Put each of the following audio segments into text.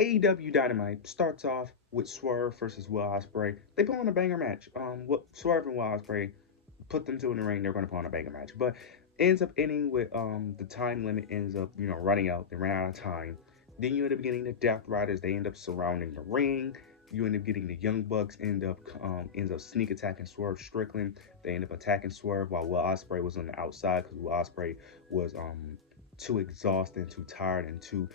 AEW Dynamite starts off with Swerve versus Will Ospreay. They put on a banger match. What Swerve and Will Ospreay put them two in the ring. They're going to put on a banger match, but ends up ending with the time limit ends up running out. They ran out of time. Then you end up getting the Death Riders. They end up surrounding the ring. You end up getting the Young Bucks ends up sneak attacking Swerve Strickland. They end up attacking Swerve while Will Ospreay was on the outside because Will Ospreay was too exhausted, and too tired, and too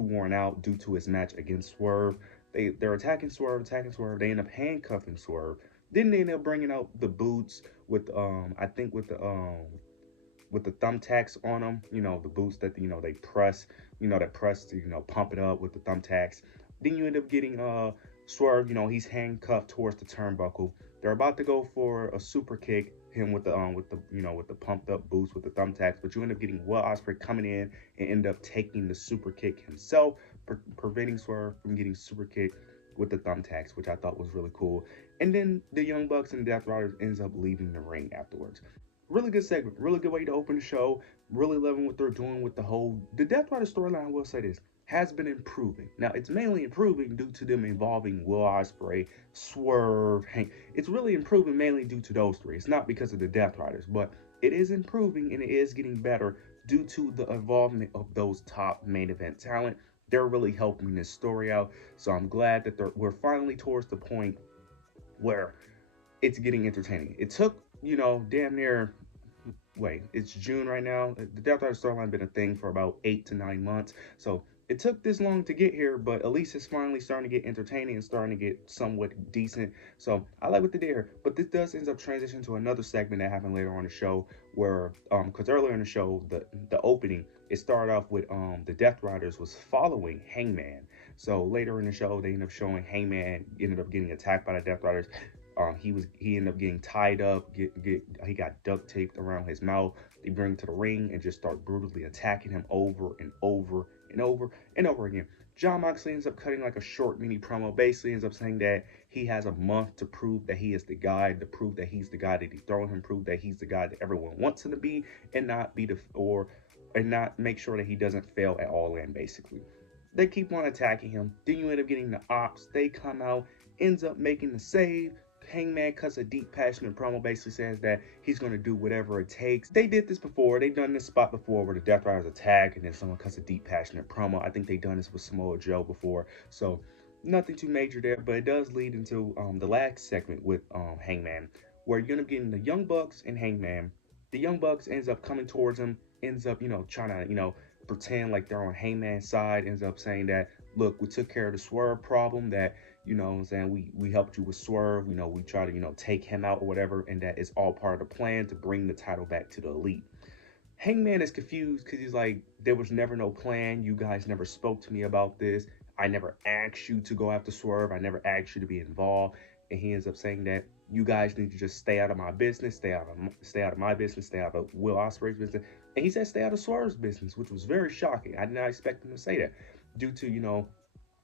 worn out due to his match against Swerve. They're attacking Swerve. They end up handcuffing Swerve. Then they end up bringing out the boots with I think with the thumbtacks on them. The boots that they press. That press to pump it up with the thumbtacks. Then you end up getting Swerve. He's handcuffed towards the turnbuckle. They're about to go for a super kick. Him with the pumped up boots with the thumbtacks, but you end up getting Will Ospreay coming in and end up taking the super kick himself, preventing Swerve from getting super kick with the thumbtacks, which I thought was really cool. And then the Young Bucks and Death Riders ends up leaving the ring afterwards. Really good segment, really good way to open the show. Really loving what they're doing with the Death Rider storyline. I will say this has been improving. Now, it's mainly improving due to them involving Will Ospreay, Swerve, Hank. It's really improving mainly due to those three. It's not because of the Death Riders, but it is improving and it is getting better due to the involvement of those top main event talent. They're really helping this story out. So I'm glad that we're finally towards the point where it's getting entertaining. It took, damn near it's June right now. The Death Rider storyline been a thing for about 8 to 9 months. So it took this long to get here, but at least it's finally starting to get entertaining and starting to get somewhat decent. So I like what they did here. But this does end up transition to another segment that happened later on the show where, because earlier in the show, the opening, it started off with the Death Riders was following Hangman. So later in the show, they ended up showing Hangman ended up getting attacked by the Death Riders. He ended up getting tied up. He got duct taped around his mouth. They bring him to the ring and just start brutally attacking him over and over and over and over again. Jon Moxley ends up cutting like a short mini promo. Basically ends up saying that he has a month to prove that he is the guy, to prove that he's the guy that he's throwing him, prove that he's the guy that everyone wants him to be, and not make sure that he doesn't fail at All In. Basically, they keep on attacking him. Then you end up getting the Ops. They come out, ends up making the save. Hangman cuts a deep, passionate promo, basically says that he's going to do whatever it takes. They did this before. They've done this spot before where the Death Riders attack and then someone cuts a deep, passionate promo. I think they've done this with Samoa Joe before. So nothing too major there, but it does lead into the last segment with Hangman, where you're going to get in the Young Bucks and Hangman. The Young Bucks ends up coming towards him, ends up, trying to, pretend like they're on Hangman's side, ends up saying that, look, we took care of the Swerve problem, that we helped you with Swerve, we try to, take him out or whatever, and that is all part of the plan to bring the title back to the Elite. Hangman is confused because he's like, there was never no plan. You guys never spoke to me about this. I never asked you to go after Swerve. I never asked you to be involved. And he ends up saying that you guys need to just stay out of my business, stay out of my business, stay out of Will Ospreay's business. And he said stay out of Swerve's business, which was very shocking. I did not expect him to say that due to,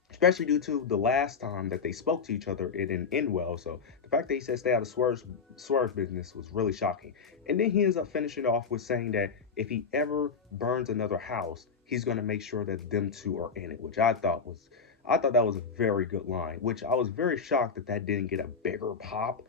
especially due to the last time that they spoke to each other, it didn't end well. So the fact that he said stay out of Swerve's business was really shocking. And then he ends up finishing off with saying that if he ever burns another house, he's going to make sure that them two are in it, which I thought that was a very good line, which I was very shocked that didn't get a bigger pop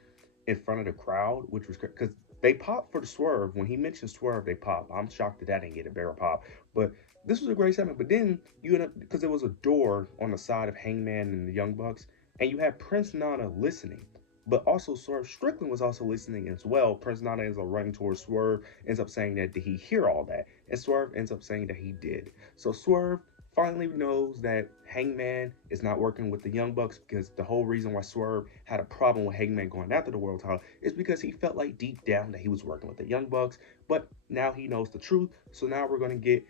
in front of the crowd, which was because they popped for the Swerve. When he mentioned Swerve, they popped. I'm shocked that didn't get a bigger pop. But this was a great segment. But then you end up, because there was a door on the side of Hangman and the Young Bucks, and you had Prince Nana listening. But also Swerve Strickland was also listening as well. Prince Nana ends up running towards Swerve, ends up saying that did he hear all that? And Swerve ends up saying that he did. So Swerve finally knows that Hangman is not working with the Young Bucks, because the whole reason why Swerve had a problem with Hangman going after the world title is because he felt like deep down that he was working with the Young Bucks. But now he knows the truth. So now we're going to get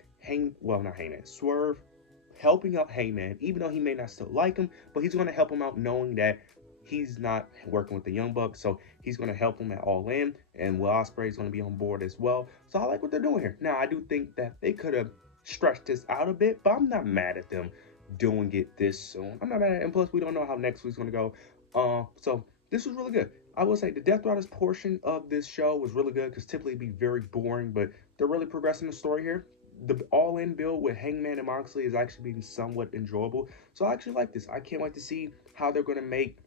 Swerve helping out Hangman, even though he may not still like him, but he's going to help him out knowing that he's not working with the Young Bucks. So he's going to help him at All In, and Will Ospreay is going to be on board as well. So I like what they're doing here. Now, I do think that they could have stretched this out a bit, but I'm not mad at them doing it this soon. I'm not mad at it, and plus we don't know how next week's going to go. So this was really good. I will say the Death Riders portion of this show was really good, because typically it'd be very boring, but they're really progressing the story here. the all-in build with Hangman and Moxley is actually being somewhat enjoyable. So I actually like this. I can't wait to see how they're going to make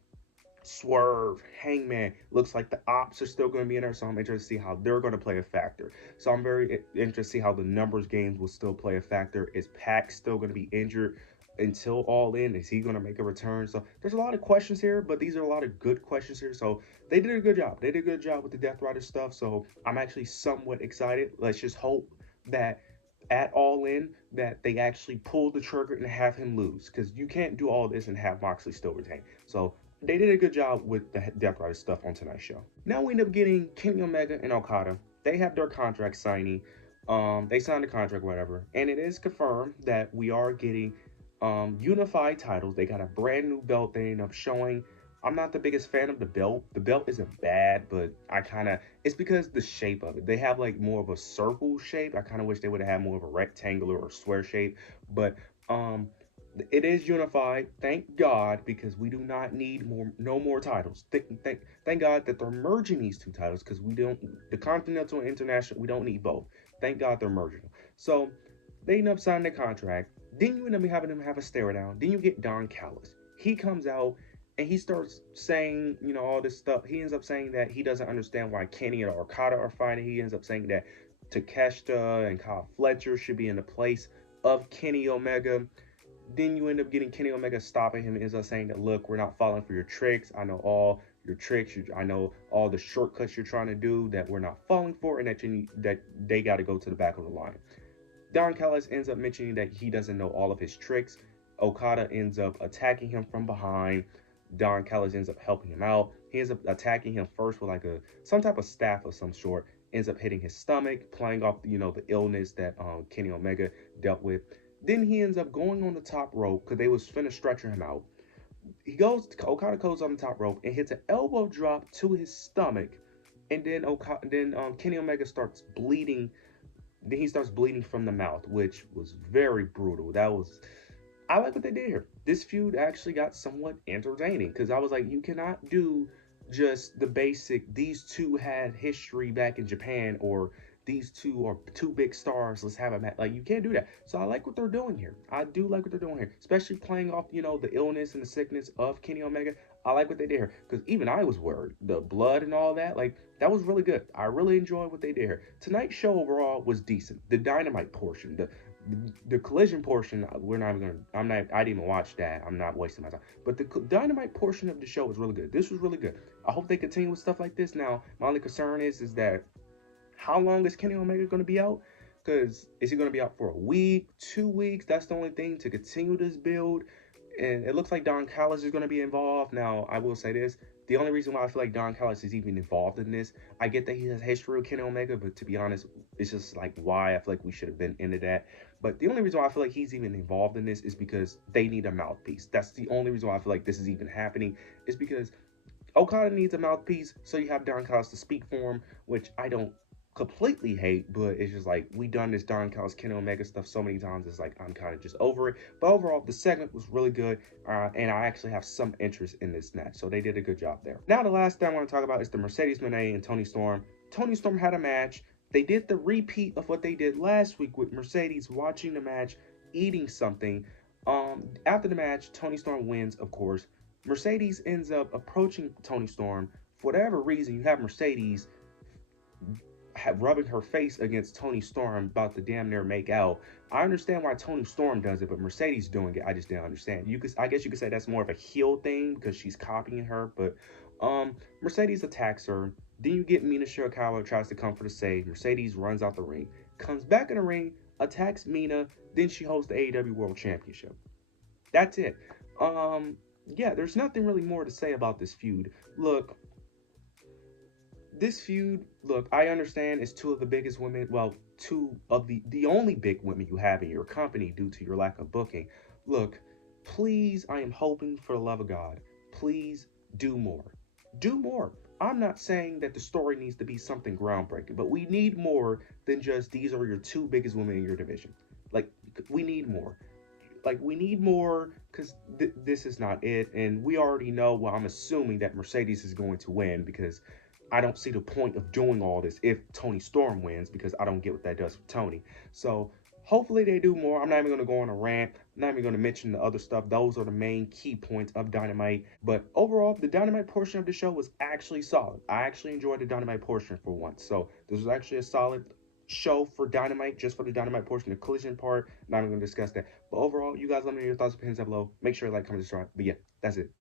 Swerve, Hangman. Looks like the ops are still going to be in there, so I'm interested to see how they're going to play a factor. So I'm very interested to see how the numbers games will still play a factor. Is Pac still going to be injured until All In? Is he going to make a return? So there's a lot of questions here, but these are a lot of good questions here. So they did a good job. They did a good job with the Death Rider stuff. So I'm actually somewhat excited. Let's just hope that at All In that they actually pull the trigger and have him lose, because you can't do all this and have Moxley still retain. So they did a good job with the Death Rider stuff on tonight's show. Now we end up getting Kenny Omega and Okada. They have their contract signing. They signed the contract, whatever, and it is confirmed that we are getting unified titles. They got a brand new belt they end up showing. I'm not the biggest fan of the belt. The belt isn't bad, but it's because the shape of it. They have like more of a circle shape. I kind of wish they would have had more of a rectangular or square shape, but it is unified. Thank God, because we do not need no more titles. Thank God that they're merging these two titles, because the Continental and International, we don't need both. Thank God they're merging them. So they end up signing the contract. Then you end up having them have a stare down. Then you get Don Callis. He comes out and he starts saying, all this stuff. He ends up saying that he doesn't understand why Kenny or Okada are fighting. He ends up saying that Takeshita and Kyle Fletcher should be in the place of Kenny Omega. Then you end up getting Kenny Omega stopping him and ends up saying that, look, we're not falling for your tricks. I know all your tricks. I know all the shortcuts you're trying to do that we're not falling for, and that they got to go to the back of the line. Don Callis ends up mentioning that he doesn't know all of his tricks. Okada ends up attacking him from behind. Don Callis ends up helping him out. He ends up attacking him first with like some type of staff of some sort. Ends up hitting his stomach, playing off the illness that Kenny Omega dealt with. Then he ends up going on the top rope because they was finna stretcher him out. Okada goes on the top rope and hits an elbow drop to his stomach, and then Kenny Omega starts bleeding. Then he starts bleeding from the mouth, which was very brutal. I like what they did here. This feud actually got somewhat entertaining, because I was like, you cannot do just the basic, these two had history back in Japan, or these two are two big stars, let's have a match. Like, you can't do that. So I like what they're doing here. I do like what they're doing here, especially playing off, the illness and the sickness of Kenny Omega. I like what they did here, because even I was worried. The blood and all that, like, that was really good. I really enjoyed what they did here. Tonight's show overall was decent. The Dynamite portion, the collision portion, I didn't even watch that. I'm not wasting my time. But the Dynamite portion of the show was really good. This was really good. I hope they continue with stuff like this. Now, my only concern is that how long is Kenny Omega going to be out? Because is he going to be out for a week, 2 weeks? That's the only thing to continue this build. And it looks like Don Callis is going to be involved. Now, I will say this. The only reason why I feel like Don Callis is even involved in this, I get that he has history with Kenny Omega, but to be honest, it's just like why I feel like we should have been into that. But the only reason why I feel like he's even involved in this is because they need a mouthpiece. That's the only reason why I feel like this is even happening, is because Okada needs a mouthpiece, so you have Don Callis to speak for him, which I don't completely hate, but it's just like, we done this Don Callis Kenny Omega stuff so many times, it's like I'm kind of just over it. But overall, the segment was really good, and I actually have some interest in this match, so they did a good job there. Now the last thing I want to talk about is the Mercedes Moné and Toni Storm. Toni Storm had a match. They did the repeat of what they did last week with Mercedes watching the match, eating something. After the match, Toni Storm wins, of course. Mercedes ends up approaching Toni Storm. For whatever reason, you have Mercedes rubbing her face against Toni Storm, about to damn near make out. I understand why Toni Storm does it, but Mercedes doing it, I just didn't understand. I guess you could say that's more of a heel thing because she's copying her, but Mercedes attacks her. Then you get Mina Shirakawa tries to come for the save. Mercedes runs out the ring, comes back in the ring, attacks Mina, then she holds the AEW World Championship. That's it. Yeah, there's nothing really more to say about this feud. Look, this feud, I understand it's two of the biggest women, well, two of the only big women you have in your company due to your lack of booking. Look, please, I am hoping for the love of God, please do more. Do more. I'm not saying that the story needs to be something groundbreaking, but we need more than just these are your two biggest women in your division. Like, we need more. Like, we need more, because this is not it, and we already know, well, I'm assuming that Mercedes is going to win, because I don't see the point of doing all this if Toni Storm wins, because I don't get what that does for Toni. So Hopefully they do more. I'm not even going to go on a rant. I'm not even going to mention the other stuff. Those are the main key points of Dynamite. But overall, the Dynamite portion of the show was actually solid. I actually enjoyed the Dynamite portion for once. So this was actually a solid show for Dynamite, just for the Dynamite portion. The collision part, not even going to discuss that. But overall, you guys let me know your thoughts and opinions down below. Make sure to like, comment, subscribe. But yeah, that's it.